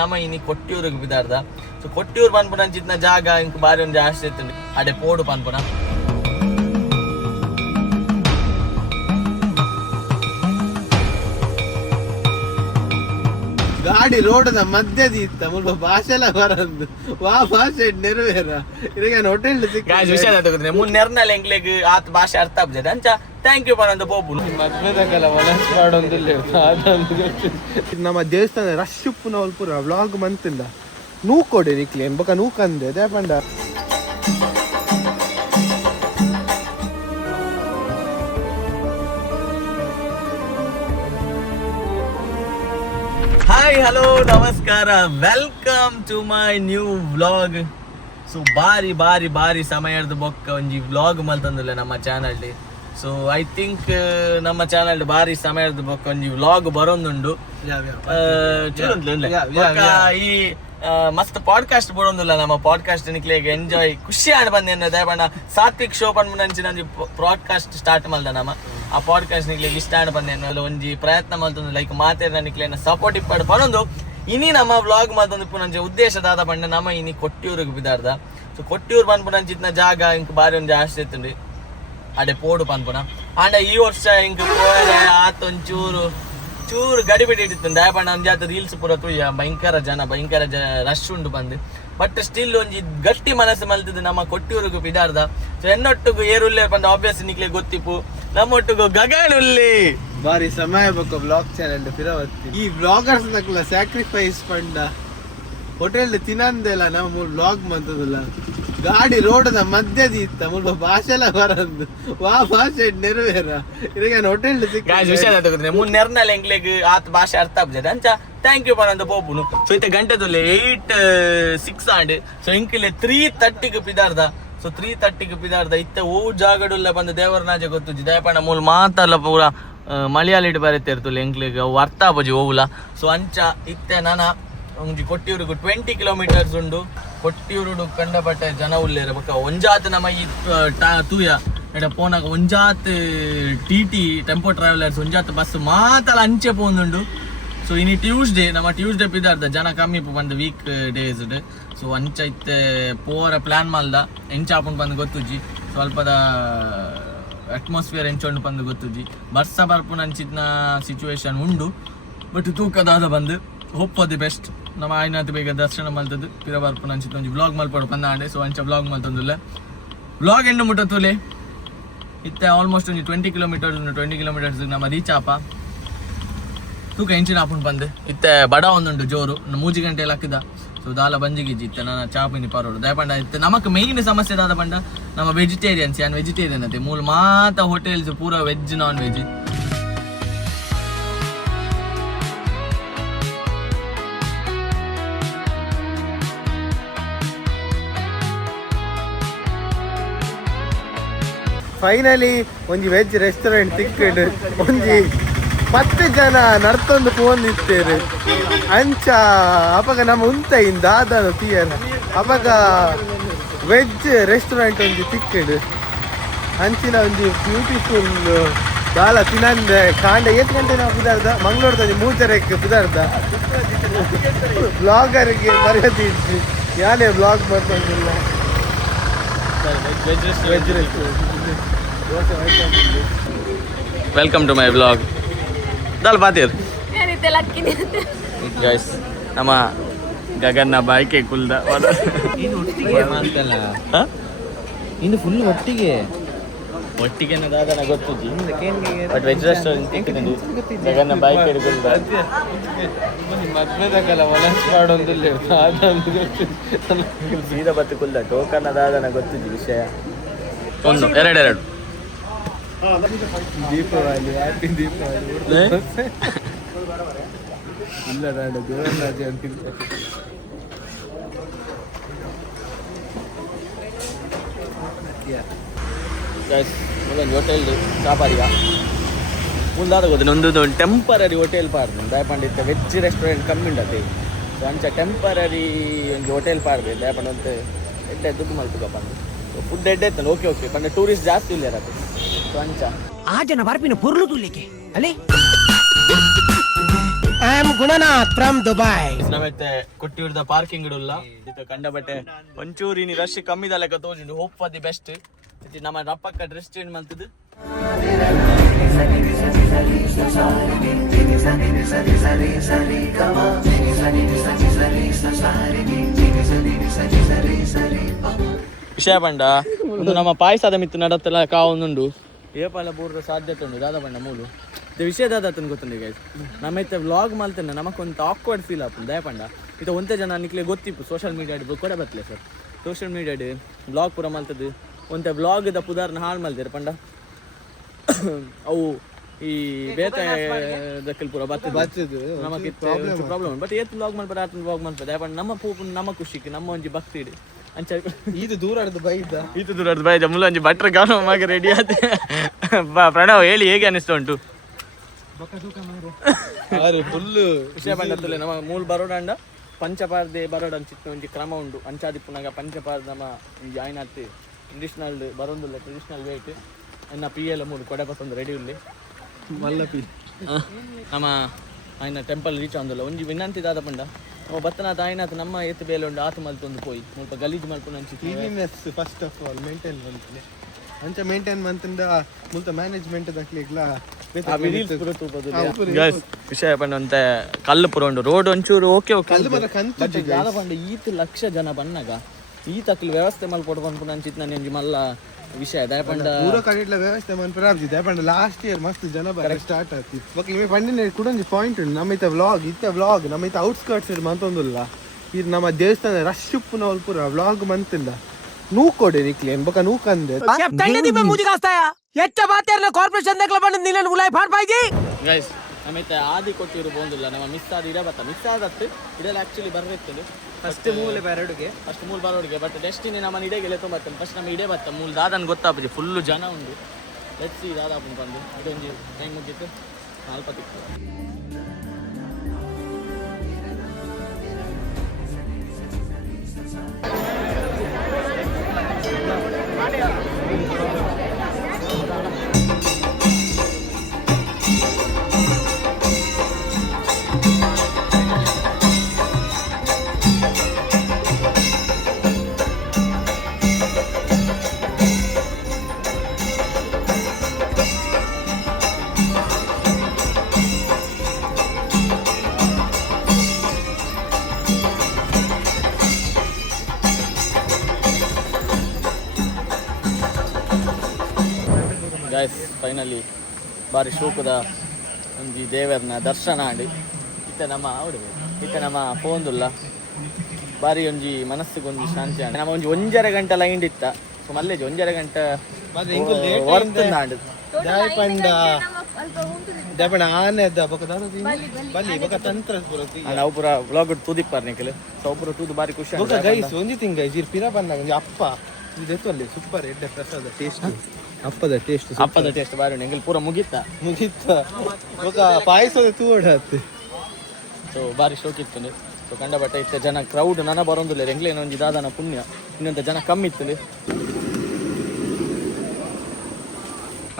ನಮ್ಮ ಇನಿ ಕೊಟ್ಟಿಯೂರಿಗೆ ಬಿದ್ದಾರ್ದ ಸೊ ಕೊಟ್ಟಿಯೂರು ಪನ್ಪುನ ಅಂಚಿತ್ನ ಜಾಗ ಇಂಕ್ ಬಾರಿ ಒಂದು ಜಾಸ್ತಿ ಇತ್ತು ಅಡೆ ಪೋಡು ಪನ್ಪುನ ಗಾಡಿ ರೋಡದ ಮಧ್ಯದ ಇತ್ತ ಮುಲ್ಪ ಭಾಷೆಲ ಬರಂದು ವಾ ಭಾಷೆ ನೆರವೇರ ಇರಗ ಹೋಟೆಲ್ ವಿಷಯ ತಗೋದ್ರೆ ನೆರ್ನಲ್ಲಿ ಎಂಗ್ಲೆಗ್ ಆತ್ ಭಾಷೆ ಅರ್ಥ ಆಗ್ತದೆ ಅಂಚ ಥ್ಯಾಂಕ್ ಯು ಪರಂದ ಬೋಪು ಮದ್ವೆದಾಗಲ್ಲ ಒಲಸ್ ಮಾಡೊಂದಿಲ್ಲ ನಮ್ಮ ದೇವಸ್ಥಾನ ರಶ್ ಉಪ್ಪುನ ಪೂರ ವ್ಲಾಗ್ ಮಂತಿಲ್ಲ ನೂಕೊಡೆ ನಿಕ್ಲಿ ಎಂಬಕ ನೂಕಂದೆ ಅದೇ ಪಂಡ ಹಾಯ್ ಹಲೋ ನಮಸ್ಕಾರ welcome to my new vlog so ಬಾರಿ ಬಾರಿ ಬಾರಿ ಸಮಯದ ಬೊಕ್ಕ ಒಂಜಿ ವ್ಲಾಗ್ ಮಲ್ತಂದಿಲ್ಲ ನಮ್ಮ ಚಾನಲ್ ಸೊ ಐ ಥಿಂಕ್ ನಮ್ಮ ಚಾನಲ್ ಬಾರಿ ಸಮಯದ ಬೊಕ್ಕ ಒಂಜಿ ವ್ಲಾಗ್ ಬರೋಂದುಂಡು ಈ ಮಸ್ತ್ ಪಾಡ್ಕಾಸ್ಟ್ ಬರೋಂದಿಲ್ಲ ನಮ್ಮ ಪಾಡ್ಕಾಸ್ಟ್ ನಿಕ್ಲಿಗೆ ಎಂಜಾಯ್ ಖುಷಿ ಆಡ್ ಬಂದೆ ದಯಬಣ್ಣ ಸಾತ್ವಿಕ್ ಶೋ ಪನ್ಮುನಂಚಿನ ಒಂಜಿ ಪಾಡ್ಕಾಸ್ಟ್ ಸ್ಟಾರ್ಟ್ ಮಲ್ದ ನಮ್ಮ ಆ ಪಾಡ್ಕಾಸ್ಟ್ ನಿಕ್ಲಿಗೆ ಇಷ್ಟ ಆಡ್ ಬಂದೆ ಒಂಜಿ ಪ್ರಯತ್ನ ಮಲ್ತೊಂದು ಲೈಕ್ ಮಾತೇರ ನಿಕ್ಲೇನ ಸಪೋರ್ಟ್ ಇಪ್ಪಡು ಪನೊಂದು ಇನಿ ನಮ್ಮ ವ್ಲಾಗ್ ಮಲ್ತೊಂದು ಪುನಂಚ ಉದ್ದೇಶದಾದ ಪಂಡ ನಮ್ಮ ಇನಿ ಕೊಟ್ಟಿಯೂರಿಗೆ ಬಿದ್ದಾರ್ದ ಸೊ ಕೊಟ್ಟಿಯೂರು ಪನ್ಪುನಂಚಿತ್ನ ಜಾಗ ಇಂಕ್ ಬಾರಿ ಒಂದು ಜಾಸ್ತಿ ಇತ್ತು ಅಡೆ ಪೋಡು ಪನ್ಪುನ ಆಂಡ ಈ ವರ್ಷ ಇಂಕ್ ಪೋಯರೆ ಆತೊಂಚೂರು ಚೂರು ಗಡಿಬಿಡಿ ಇಟ್ಟಿತ್ತು ದಯಪಣ್ಣ ಒಂದ್ ಜಾತ ರೀಲ್ಸ್ ಪೂರ ತುಯ್ಯ ಭಯಂಕರ ರಶ್ ಉಂಡು ಬಂದು ಬಟ್ ಸ್ಟಿಲ್ ಒಂಜಿ ಗಟ್ಟಿ ಮನಸ್ಸು ಮಲ್ತಿದ್ದು ನಮ್ಮ ಕೊಟ್ಟಿಯೂರಿಗೂ ಬಿದಾರ್ದ ಸೊ ಎನ್ನೊಟ್ಟಿಗೂ ಏರುಲ್ಲೇ ಬಂದ ಆಬ್ವಿಯಸ್ ನಿಕ್ಲೆ ಗೊತ್ತಿಪ್ಪು ನಮ್ಮೊಟ್ಟಿಗೂ ಗಗನ್ ಉಲ್ಲಿ ಬಾರಿ ಸಮಯ ಬೇಕು ಬ್ಲಾಗ್ ಚಾನೆಲ್ ಫಿರವತ್ತಿ ಈ ಬ್ಲಾಗರ್ಸ್ ನಕ್ಲ ಸ್ಯಾಕ್ರಿಫೈಸ್ ಪಂಡ ಹೋಟೆಲ್ ತಿನ್ನಂದೆಲ್ಲ ನಮ್ಮ ಬ್ಲಾಗ್ ಮಂತದಲ್ಲ ಗಾಡಿ ರೋಡದ ಮಧ್ಯದ ಇತ್ತ ಮುಲ್ಪ ಭಾಷೆಲ ಬರಂದು ವಾ ಭಾಷೆ ನೆರವೇರ ಇರಗ ಹೋಟೆಲ್ ವಿಷಯ ತಗೋದ್ರೆ ನೆರ್ನಲ್ಲಿ ಎಂಗ್ಲೆಗ್ ಆತ್ ಭಾಷೆ ಅರ್ಥ ಆಗ್ತದೆ ಅಂಚ ಥ್ಯಾಂಕ್ ಯು ಪರಂದ ಬೋಪುನು ಸೊ ಇತ್ತೆ ಗಂಟೆ ತೊಲೆ 8:06 ಆಂಡ್ ಸೊ ಇಂಕಿಲೆ 3:30 ಪಿದಾರ್ದ ಸೊ 3:30 ಪಿದಾರ್ದ ಇತ್ತೆ ಓ ಜಾಗಡುಲ್ಲ ಬಂದ ದೇವರನಾಜೆ ಗೊತ್ತುಜಿ ದಯಪಣ್ಣ ಮೂಲ ಮಾತಲ್ಲ ಪೂರ ಮಲಯಾಳಿಡ್ ಬರೀತಿರ್ತಲ್ಲ ಎಂಕ್ಲೆಗ್ ಅವು ಅರ್ಥ ಆಪಜಿ ಹೋಗುಲ್ಲ ಸೊ ಅಂಚ ಇತ್ತೆ ನಾನ ಒಂಜಿ ಕೊಟ್ಟಿಯೂರಿಗೂ 20 ಕಿಲೋಮೀಟರ್ಸ್ ಉಂಡು ಕೊಟ್ಟಿಯೂರು ಕಂಡಪಟ್ಟೆ ಜನ ಉಳ್ಳೇರ ಬಕ್ಕ ಒಂಜಾತ್ ನಮ್ಮ ಈ ತೂಯ ಎಡ ಪೋನಾಗ ಒಂಜಾತ್ ಟಿ ಟೆಂಪೋ ಟ್ರಾವೆಲರ್ಸ್ ಒಂಜಾತ್ ಬಸ್ ಮಾತಲ ಅಂಚೆ ಪೋಂದುಂಡು ಸೊ ಇನಿ ಟ್ಯೂಸ್ಡೇ ಪಿದಾರ್ದ ಜನ ಕಮ್ಮಿ ಬಂದು ವೀಕ್ ಡೇಸ್ ಸೊ ಅಂಚ ಇತ್ತೆ ಪೋರ ಪ್ಲಾನ್ ಮಲ್ದ ಎಂಚಾಪನ್ ಬಂದು ಗೊತ್ತುಜಿ ಸ್ವಲ್ಪದ ಅಟ್ಮಾಸ್ಫಿಯರ್ ಎಂಚೊಂಡು ಬಂದು ಗೊತ್ತುಜಿ ಬರ್ಸ ಬರ್ಪುನ ಅಂಚಿನ ಸಿಚುವೇಶನ್ ಉಂಡು ಬಟ್ ತೂಕದಾದ ಬಂದು ಹೋಪ್ ಫಾರ್ ದಿ ಬೆಸ್ಟ್ ನಮ್ಮ ಆಯ್ನಾತ್ ಬೇಗ ದರ್ಶನ ಮಲ್ತದ್ದು ಪಿರ ಬರ್ಪುನ ಅಂಚಿತ್ತು ಒಂಜಿ ವ್ಲಾಗ್ ಮಲ್ಪಡು ಪಂದಾಂಡೆ ಸೊ ಅಂಚ ವ್ಲಾಗ್ ಮಲ್ತಂದುಲ್ಲ ವ್ಲಾಗ್ ಎಂಡು ಮುಟ್ಟತ್ತುಲೆ ಇತ್ತೆ ಆಲ್ಮೋಸ್ಟ್ ಒಂಜಿ 20 ಕಿಲೋಮೀಟರ್ಸ್ ನಮ್ಮ ರೀಚ್ ಆಪ ತೂಕ ಎಂಚಿನ ಆಪುಂಡು ಬಂದು ಇತ್ತೆ ಬಡ ಒಂದುಂಡು ಜೋರು ಮೂಜಿ ಗಂಟೆ ಲಕ್ಕಿದ ಸೊ ದಾಲ ಬಂಜಿಗಿಜ್ಜಿ ಇತ್ತೆ ನನ್ನ ಚಾಪಿನಿ ಪರೋಡು ದಯಪಂಡ ಇತ್ತೆ ನಮಕ್ ಮೇಯ್ನ್ ಸಮಸ್ಯೆ ದಾದ ಪಂಡ ನಮ್ಮ ವೆಜಿಟೇರಿಯನ್ಸ್ ಯಾನ್ ವೆಜಿಟೇರಿಯನ್ ಅತ್ತೆ ಮೂಲ ಮಾತ ಹೋಟೆಲ್ಸ್ ಪೂರ ವೆಜ್ ನಾನ್ ವೆಜ್ ಫೈನಲಿ ಒಂಜಿ ವೆಜ್ ರೆಸ್ಟೋರೆಂಟ್ ತಿಕ್ಕಡು ಒಂಜಿ 10 ಜನ ನರ್ತೊಂದು ಫೋನ್ ಇತ್ತೇರು ಅಂಚ ಅಪಗ ನಮ್ಮ ಉಂತೈಂದ ದಾದನ ತೀಯನ ಅಪಗ ವೆಜ್ ರೆಸ್ಟೋರೆಂಟ್ ಒಂಜಿ ತಿಕ್ಕಡು ಅಂಚಿನ ಒಂಜಿ ಬ್ಯೂಟಿಫುಲ್ ದಾಲ ತಿನ್ನಂದೆ ಕಾಂಡ 8 ಗಂಟೆ ನಾವು ಬಿದಾರ್ದ ಮಂಗ್ಳೂರ್ದ 3:30 ಬಿದಾರ್ದ ಬ್ಲಾಗರ್ಗೆ ಮರ್ಯಾದೆ ಇತ್ತು ಯಾನೇ ಬ್ಲಾಗ್ ಮಾಡ್ಕೊಂಡಿಲ್ಲ ವೆಲ್ಕಮ್ ಟು ಮೈ ವ್ಲಾಗ್ ದಲ್ ಬಾತೀರ್ ಗೈಸ್ ನಮ್ಮ ಗಗನ್ನ ಬಾಯ್ಕೆ ಕುಲ್ದ ಇನ್ನು ಫುಲ್ ಒಟ್ಟಿಗೆ ದಾದನ ಗೊತ್ತುಜಿ ಬಟ್ ವೆಜ್ ರೆಸ್ಟೋರೆಂಟ್ ಗಗನ್ನ ಬಾಯ್ಕೆ ಕುಲ್ದ ಮದ್ವೆದಾಗಲ್ಲ ಒಲಸ್ ಮಾಡೊಂದಿಲ್ಲ ಸೀದಾ ಬತ್ತು ಕುಲ್ದ ಟೋಕನ್ ದಾದನ ಗೊತ್ತುಜಿ ವಿಷಯ ಒಂದು ಎರಡು ದೀಪಾವಳಿ ಹ್ಯಾಪಿ ದೀಪಾವಳಿ ಇಲ್ಲ ನಾನು ದೇವರಾಜ ಅಂತಿದ್ದೆ ಒಂದು ಹೋಟೆಲ್ ಚಾಪಾರಿಗ ಮುಂದಾದ ಗೊತ್ತು ಒಂದು ಟೆಂಪರರಿ ಹೋಟೆಲ್ ಪಾರ್ದು ದಯಪಂಡಿತ್ತೆ ವೆಜ್ ರೆಸ್ಟೋರೆಂಟ್ ಕಮ್ಮಿ ಉಂಡತೆ ಸೊ ಅಂಚ ಟೆಂಪರರಿ ಒಂದು ಹೋಟೆಲ್ ಪಾರ್ದೆ ದಯಪಂಡ ಅಂತ ಎಡ್ಡೆ ದುಡ್ಡು ಮಲ್ತುಕ ಬಂದು ಫುಡ್ ಎಡ್ಡೆ ಇತ್ತು ಓಕೆ ಪಂಡ ಟೂರಿಸ್ಟ್ ಜಾಸ್ತಿ ಇಲ್ಲ ಇರತ್ತೆ ಸೊ ಅಂಚ ಆ ಜನ ಬರ್ಪಿನ ಪೊರ್ಲು ತುಲ್ಲಿಕೆ ಅಲ್ಲೇ I am Gunanath from Dubai. ನಾವೈತೆ ಕೊಟ್ಟಿರ್ದ ಪಾರ್ಕಿಂಗ್ ಇಡಲ್ಲ ಇದು ಕಂಡ ಬಟ್ಟೆ ಒಂಚೂರಿನಿ ರಶ್ ಕಮ್ಮಿದ ಲೆಕ್ಕ ತೋಜುಂಡು ಹೋಪ್ ಫಾರ್ ದಿ ಬೆಸ್ಟ್ ಇದು ನಮ್ಮ ರಪ್ಪಕ್ಕ ಡ್ರೆಸ್ ಚೇಂಜ್ ಮಾಡ್ತಿದ್ದು ವಿಷಯ ಪಂಡ ಒಂದು ನಮ್ಮ ಪಾಯಸದ ಮಿತ್ತು ನಡತ್ತೆಲ್ಲ ಕಾವೊಂದುಂಡು ಏಪಲ ಪೂರ್ವ ಸಾಧ್ಯತೆ ಉಂಡು ದಾದ ಪಂಡ ಮೂಲು ಇದು ವಿಷಯ ದಾದತ್ತನ ಗೊತ್ತುಂಡು ಗೈಸ್ ನಮ್ಮೈತೆ ವ್ಲಾಗ್ ಮಲ್ತೇನೆ ನಮಗೊಂದು ಆಕ್ವರ್ಡ್ ಫೀಲ್ ಆಪುಂಡು ದಯಪಂಡ ಇದು ಒಂದೇ ಜನ ನಿಕ್ಲೆ ಗೊತ್ತಿಪ್ಪು ಸೋಷಿಯಲ್ ಮೀಡಿಯಾಡ್ ಕೂಡ ಬತ್ತಲೆ ಸರ್ ಸೋಷಿಯಲ್ ಮೀಡಿಯಾಡ್ ವ್ಲಾಗ್ ಪೂರ ಮಲ್ತದ್ದು ಒಂತೆ ವ್ಲಾಗ್ದ ಪುದಾರ್ನ ಹಾಳು ಮಲ್ದಿರ ಪಂಡ ಅವು ಈ ಬೇತೆ ದಕ್ಕಲ್ ಪೂರ ಬರ್ತದೆ ನಮಗೆ ಪ್ರಾಬ್ಲಮ್ ಬಟ್ ಏತ್ ವ್ಲಾಗ್ ಮಾಡ್ಬಾರ ಆತನ ವ್ಲಾಗ್ ಮಾಡ್ತಾರೆ ದಯಪಂಡ ನಮ್ಮ ಪೂಪು ನಮ್ಮ ಖುಷಿಗೆ ನಮ್ಮ ಒಂಜಿ ಭಕ್ತಿ ಇಡಿ ಅಂಚ ಇದು ದೂರದ ಬೈದ ಇದು ದೂರದ ಬೈದ ಮುಲ್ಲಂಜಿ ಭಟ್ರ ಗಾನ ಮಗೆ ರೆಡಿ ಆದ ಬಾ ಪ್ರಣವ್ ಹೇಳಿ ಹೇಗೆ ಅನಿಸ್ತಾ ಉಂಟು ಫುಲ್ ವಿಷಯ ಬಂಡತ್ತಲೆ ನಮ್ಮ ಮೂಲ ಬರೋಡಾಂಡ ಪಂಚಪಾರ್ದೆ ಬರೋಡ ಅಂಚಿತ್ತ ಒಂಜಿ ಕ್ರಮ ಉಂಡು ಅಂಚಾದಿಪ್ಪುನಾಗ ಪಂಚಪಾರ್ದ ನಮ್ಮ ಒಂಜಿ ಆಯ್ನತ್ತಿ ಟ್ರೆಡಿಷನಲ್ ಬರೋಂದುಲ್ಲ ಟ್ರೆಡಿಷನಲ್ ವೇಟ್ ಎನ್ನ ಪಿ ಎಲ್ಲ ಮೂರು ಕೊಡೆ ಬತ್ತೊಂದು ರೆಡಿ ಉಳ್ಳಿ ಮಲ್ಲ ಪಿ ನಮ್ಮ ಆಯ್ನ ಟೆಂಪಲ್ ರೀಚ್ ಆಂದುಲ್ಲ ಒಂಜಿ ವಿನಂತಿ ದಾದ ಪಂಡ ನಮ್ಮ ಬತ್ತನಾಥ ಆಯ್ನಾಥ ನಮ್ಮ ಎತ್ತು ಬೇಲೆ ಉಂಡು ಆತು ಮಲ್ತೊಂದು ಪೋಯಿ ಸ್ವಲ್ಪ ಗಲೀಜು ಮಲ್ಪುನ ಅಂಚಿತ್ತು cleanliness first of all maintain ಮಾಡ್ತೀನಿ ಅಂಚ ಮೇಂಟೈನ್ ಮಂತಿಂದ ಮುಲ್ತ ಮ್ಯಾನೇಜ್ಮೆಂಟ್ ದಕ್ಲಿಗ್ಲ ವಿಷಯ ಪಂಡ ಕಲ್ಲು ಪುರ ಉಂಡು ರೋಡ್ ಒಂಚೂರು ಓಕೆ ಓಕೆ ಕಲ್ಲು ಮರ ಕಂತು ಜಾಗ ಪಂಡ ಈತ್ ಲಕ್ಷ ಜನ ಬನ್ನಾಗ ಈ ತಕ್ಲು ವ್ಯವಸ್ಥೆ ಮಲ್ಪೊಡು ಪನ್ಪುನ ಅಂಚಿತ್ ನಾನು ಒಂಜಿ ಮಲ್ಲ ವಿಷಯ ದಯಪಂಡ ಪೂರ ಕಡೆಟ್ಲ ವ್ಯವಸ್ಥೆ ಮನ್ಪುರ ಆಬ್ಜಿ ದಯಪಂಡ ಲಾಸ್ಟ್ ಇಯರ್ ಮಸ್ತ್ ಜನ ಬರ ಸ್ಟಾರ್ಟ್ ಆತಿ ಬೊಕ್ಕ ಇವೆ ಪಂಡಿನ ಕುಡೊಂಜಿ ಪಾಯಿಂಟ್ ಉಂಡು ನಮ್ಮೈತ ವ್ಲಾಗ್ ನಮ್ಮೈತ ಔಟ್ಸ್ಕರ್ಟ್ಸ್ ಇರ್ ಮಂತೊಂದುಲ್ಲ ಇದು ನಮ್ಮ ದೇವಸ್ಥಾನ ರಶ್ ಉಪ್ಪುನ ಪೂರ ವ್ಲಾಗ್ ಮಂತಿಂದ ನೂ ಕೊಡೆ ನಿಕ್ಲೇನ್ ಬೊಕ್ಕ ನೂ ಕಂದೆ मुझे कास्ता है ये बात है ना कॉर्पोरेशन देखला बंद नीलन उलाई फाड़ पाई ಗೈಸ್ ನಮ್ಮೈತೆ ಆದಿ ಕೊಟ್ಟಿರು ಬಂದಿಲ್ಲ ನಮ್ಮ ಮಿಸ್ ಆದ ಇಡ ಬತ್ತ ಮಿಸ್ ಆದತ್ತು ಇದೆಲ್ಲ ಆಕ್ಚುಲಿ ಬರ್ಬೇಕು ಫಸ್ಟ್ ಮೂಲೆ ಬರಡುಗೆ ಫಸ್ಟ್ ಮೂಲ ಬರೋಡಿಗೆ ಬಟ್ ಡೆಸ್ಟಿನಿ ನಮ್ಮ ಇಡೆಗೆ ಎಲೆ ತೊಂಬತ್ತೇನೆ ಫಸ್ಟ್ ನಮ್ಮ ಇಡೇ ಬತ್ತ ಮೂಲ ದಾದನ್ ಗೊತ್ತಾಪಜಿ ಫುಲ್ಲು ಜನ ಉಂಡು ಲೆಟ್ಸಿ ದಾದಾಪನ್ ಬಂದು ಇದೊಂದು ಟೈಮ್ ಮುಗಿತ್ತು 40 ಗೈಸ್ ಫೈನಲಿ ಬಾರಿ ಶೋಕದ ಒಂದು ದೇವರನ ದರ್ಶನ ಆಡಿ ಇತ್ತ ನಮ್ಮ ಪೋಂದುಲ್ಲ ಬಾರಿ ಒಂಜಿ ಮನಸ್ಸಿಗೆ ಒಂಜಿ ಶಾಂತಿ ಆಂಡ್ ನಮ್ಮ ಒಂಜರ ಗಂಟೆ ಲೈನ್ ಇತ್ತ ಸೊ ಮಲ್ಲೇಜ್ ಒಂಜರ ಗಂಟೆ ವರ್ತಾಂಡ್ ದಯಪಂಡ ದಯಪಂಡ ಆನೆ ಅದ ಬೊಕ್ಕ ಬಲ್ಲಿ ಬೊಕ್ಕ ತಂತ್ರ ಪುರತಿ ನಾವು ಪೂರ ವ್ಲಾಗ್ ತೂದಿಪ್ಪಾರ ನಿಖಿಲ್ ಸೊ ಪೂರ ತೂದು ಬಾರಿ ಖುಷಿ ಬೊಕ್ಕ ಗೈಸ್ ಒಂಜಿ ತಿಂಗ್ ಗೈಸ್ ಇರ್ ಪಿರ ಬಂದಾಗ ಒಂಜಿ ಅಪ್ಪ ಇದು ಎತ್ತಲ್ಲಿ ಸೂಪರ್ ಎಡ್ಡೆ ಪ್ರಸಾದ ಟೇಸ್ಟ್ ಅಪ್ಪದ ಟೇಸ್ಟ್ ಬಾರಿ ಉಂಟು ಎಂಗಲ್ ಪೂರ ಮುಗಿತ್ತ ಬೊಕ್ಕ ಪಾಯಸದ ತೂಡತ್ತೆ ಸೊ ಬಾರಿ ಶೋಕಿತ್ತು ಸೊ ಕಂಡ ಬಟ್ಟೆ ಇತ್ತ ಜನ ಕ್ರೌಡ್ ನನ್ನ ಬರೋದಿಲ್ಲ ಎಂಗ್ಲೇನ ಒಂಜಿ ದಾದನ ಪುಣ್ಯ ಇನ್ನೊಂದು ಜನ ಕಮ್ಮಿ ಇತ್ತು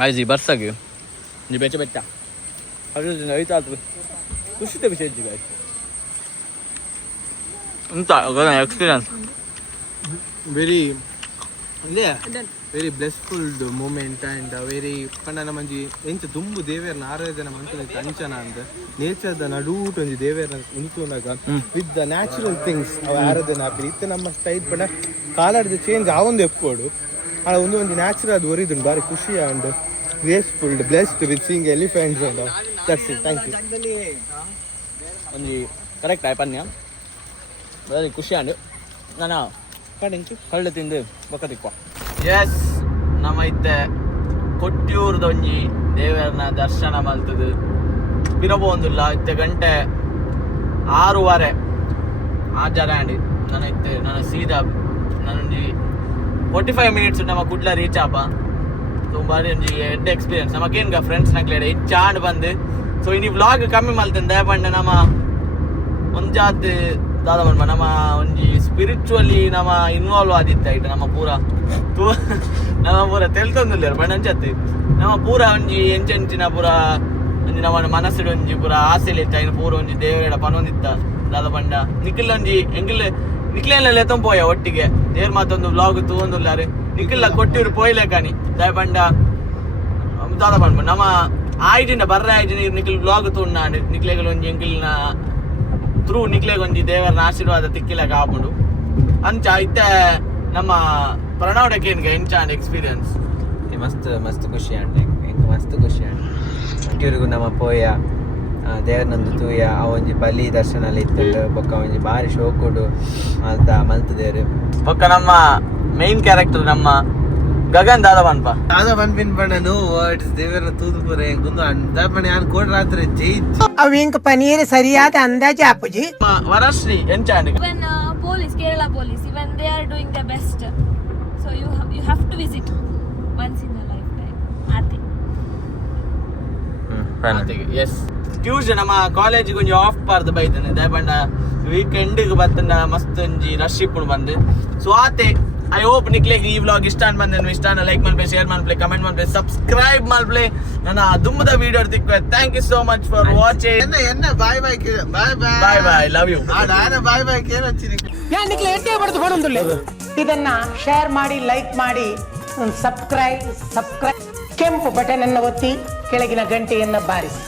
ಆಯ್ಜಿ ಬರ್ಸಾಗಿ ಒಂಜಿ ಬೆಚ್ಚ ಬೆಚ್ಚ ಅದು ಐತಾತು ಖುಷಿತ ವಿಷಯ ಇಜ್ಜಿ ಗಾಯ್ ಎಂತ experience very blissful moment and very ಪಂಡ ಮಂಜಿ ಎಂಚ ದುಂಬು ದೇವೇರ್ನ ಆರಾಧನೆ ಮಂತುನೈತೆ ಅಂಚನ ಅಂದ ನೇಚರ್ದ ನಡೂಟ್ ಒಂಜಿ ದೇವೇರ್ನ ಉಂತುನಾಗ ವಿತ್ ದ ನ್ಯಾಚುರಲ್ ಥಿಂಗ್ಸ್ ಅವ ಆರಾಧನೆ ಹಾಕಿ ಇತ್ತ ನಮ್ಮ ಸ್ಟೈಲ್ ಪಂಡ ಕಾಲರ್ದ ಚೇಂಜ್ ಆವೊಂದು ಎಪ್ಪೋಡು ಅಲ್ಲ ಒಂದು ನ್ಯಾಚುರಲ್ ಅದು ಒರಿದುಂಡು ಬಾರಿ ಖುಷಿ and graceful blessed with seeing elephants and that's it thank you ಒಂಜಿ ಕರೆಕ್ಟ್ ಆಯ್ಪನ್ಯ ಬಾರಿ ಖುಷಿ ಆಂಡು ನಾನು ಕಳ್ಳು ತಿಂದು ಬೊಕ್ಕ ತಿಕ್ಕುವ ಎಸ್ ನಮ್ಮ ಇತ್ತೆ ಕೊಟ್ಟಿಯೂರ್ದ ಒಂಜಿ ದೇವರನ ದರ್ಶನ ಮಲ್ತದು ಪಿರಬೋಂದುಲ್ಲ ಇತ್ತೆ ಗಂಟೆ 6:30 ಆಜಾರ ಆಂಡಿ ನನ್ನ ಇತ್ತೆ ನನ್ನ ಸೀದಾ ನನ್ನೊಂಜಿ 45 ಮಿನಿಟ್ಸ್ ನಮ್ಮ ಕುಡ್ಲ ರೀಚ್ ಆಪ ತುಂಬಾ ಒಂಜಿ ಎಡ್ಡೆ ಎಕ್ಸ್ಪೀರಿಯನ್ಸ್ ನಮಗೇನ್ಗ ಫ್ರೆಂಡ್ಸ್ ನಕ್ಲೇಡೆ ಇಚ್ಚಾಂಡ್ ಬಂದು ಸೊ ಇನಿ ವ್ಲಾಗ್ ಕಮ್ಮಿ ಮಲ್ತೇನೆ ದಯಪಂಡ ನಮ್ಮ ಒಂಜಾತ್ ದಾದ ಮನ್ಪ ನಮ್ಮ ಒಂಜಿ ಸ್ಪಿರಿಚುವಲಿ ನಮ್ಮ ಇನ್ವಾಲ್ವ್ ಆದಿತ್ತ ಇಟ್ಟು ನಮ್ಮ ಪೂರ ನಮ್ಮ ಪೂರ ತೆಲ್ತೊಂದುಲ್ಲೇರು ಬಣ್ಣ ಅಂಚತ್ತು ನಮ್ಮ ಪೂರ ಒಂಜಿ ಎಂಚಿನ ಪೂರ ಒಂಜಿ ನಮ್ಮ ಮನಸ್ಸಿಡು ಒಂಜಿ ಪೂರ ಆಸೆಲಿತ್ತ ಐನ ಪೂರ ಒಂಜಿ ದೇವರೆಡ ಪನೊಂದಿತ್ತ ದಾದ ಪಂಡ ನಿಖಿಲ್ ಒಂಜಿ ಎಂಗಿಲ್ ನಿಖಿಲೆಲ್ಲ ಎತ್ತೊಂದು ಪೋಯ ಒಟ್ಟಿಗೆ ದೇವ್ರ ಮಾತೊಂದು ವ್ಲಾಗ್ ತೂಂದುಲ್ಲಾರು ನಿಖಿಲ್ಲ ಕೊಟ್ಟಿರು ಪೋಯ್ಲೆ ಕಾನಿ ದಾಯ ಪಂಡ ದಾದ ಪಂಡ ನಮ್ಮ ಆಯ್ಜಿನ ಬರ್ರ ಆಯ್ಜಿನ ನಿಖಿಲ್ ವ್ಲಾಗ್ ತೂಂಡು ನಿಖಿಲೆಗಳು ಒಂಜಿ ಎಂಗಿಲ್ನ ಥ್ರೂ ನಿಖಿಲೆಗೆ ಒಂಜಿ ದೇವರನ ಆಶೀರ್ವಾದ ತಿಕ್ಕಿಲ್ಲ ಕಾಪುಂಡು ಅಂಚ ಇತ್ತೆ ನಮ್ಮ ಪ್ರಣವಡಕ್ಕೇನ್ಗೆ ಎಂಚಾಂಡ್ ಎಕ್ಸ್ಪೀರಿಯನ್ಸ್ ಮಸ್ತ್ ಮಸ್ತ್ ಖುಷಿ ಅಂಡೆ ಎಂಕ್ ಮಸ್ತ್ ಖುಷಿ ಅಂಡೆ ಇವ್ರಿಗೂ ನಮ್ಮ ಪೋಯ ದೇವರನೊಂದು ತೂಯ ಆ ಒಂಜಿ ಬಲಿ ದರ್ಶನ ಎಲ್ಲ ಇತ್ತು ಬೊಕ್ಕ ಒಂಜಿ ಬಾರಿ ಶೋಕುಡು ಮಲ್ತದೇರು ಬೊಕ್ಕ ನಮ್ಮ ಮೇನ್ ಕ್ಯಾರೆಕ್ಟರ್ ನಮ್ಮ ಗಗನ್ ದಾದ ಪನ್ಪ ದಾದ ಪನ್ಪಿನ್ ಪಂಡ ನೋ ವರ್ಡ್ಸ್ ದೇವರನ ತೂದು ಪೂರ ಗುಂದು ದಾದ ಪಂಡ ಯಾನ್ ಕೋಡ್ ರಾತ್ರಿ ಜೈ ಅವು ಇಂಕ ಪನೀರ್ ಸರಿಯಾದ ಅಂದಾಜು ಆಪುಜಿ ವರಶ್ರೀ ಎಂಚಾಂಡ್ Even police, Kerala police, even they are doing their best. So you have to visit once in a lifetime. Ati. ಎಸ್ ಟ್ಯೂಸ್ಡೇ ನಮ್ಮ ಕಾಲೇಜಿಗೆ ಒಂಜಿ ಆಫ್ ಪಾರ್ದು ಬೈದನೆ ದಯಪಂಡ ವೀಕೆಂಡಿಗೆ ಬತ್ತನ ಮಸ್ತ್ ಒಂಜಿ ರಶ್ ಇಪ್ಪುಡು ಬಂದು ಸೊ ಆತೆ ಐ ಹೋಪ್ ನಿಕ್ಲೆಗ್ ಈ ವ್ಲಾಗ್ ಇಷ್ಟ ಬಂದೇನು ಇಷ್ಟ ಲೈಕ್ ಮಾಡ್ಬೇ ಶೇರ್ ಮಾಡ್ಬೇ ಕಮೆಂಟ್ ಮಾಡ್ಬೇ ಸಬ್ಸ್ಕ್ರೈಬ್ ಮಾಡ್ಬೇ ನನ್ನ ದುಮ್ಮದ ವಿಡಿಯೋ ತಿಕ್ಕ thank you so much for watching ಎನ್ನ bye bye bye bye bye love you ನಾನು ಬಾಯ್ ಬಾಯ್ ಕೇಳಚ್ಚಿನಿ ಯಾನಿಕ್ಲೆ ಎಟ್ಟೆ ಬಡ್ದು ಕೊಡೊಂದುಲ್ಲೆ ಇದನ್ನ ಶೇರ್ ಮಾಡಿ ಲೈಕ್ ಮಾಡಿ ಸಬ್ಸ್ಕ್ರೈಬ್ ಕೆಂಪು ಬಟನ್ ಅನ್ನು ಒತ್ತಿ ಕೆಳಗಿನ ಗಂಟೆಯನ್ನು ಬಾರಿಸಿ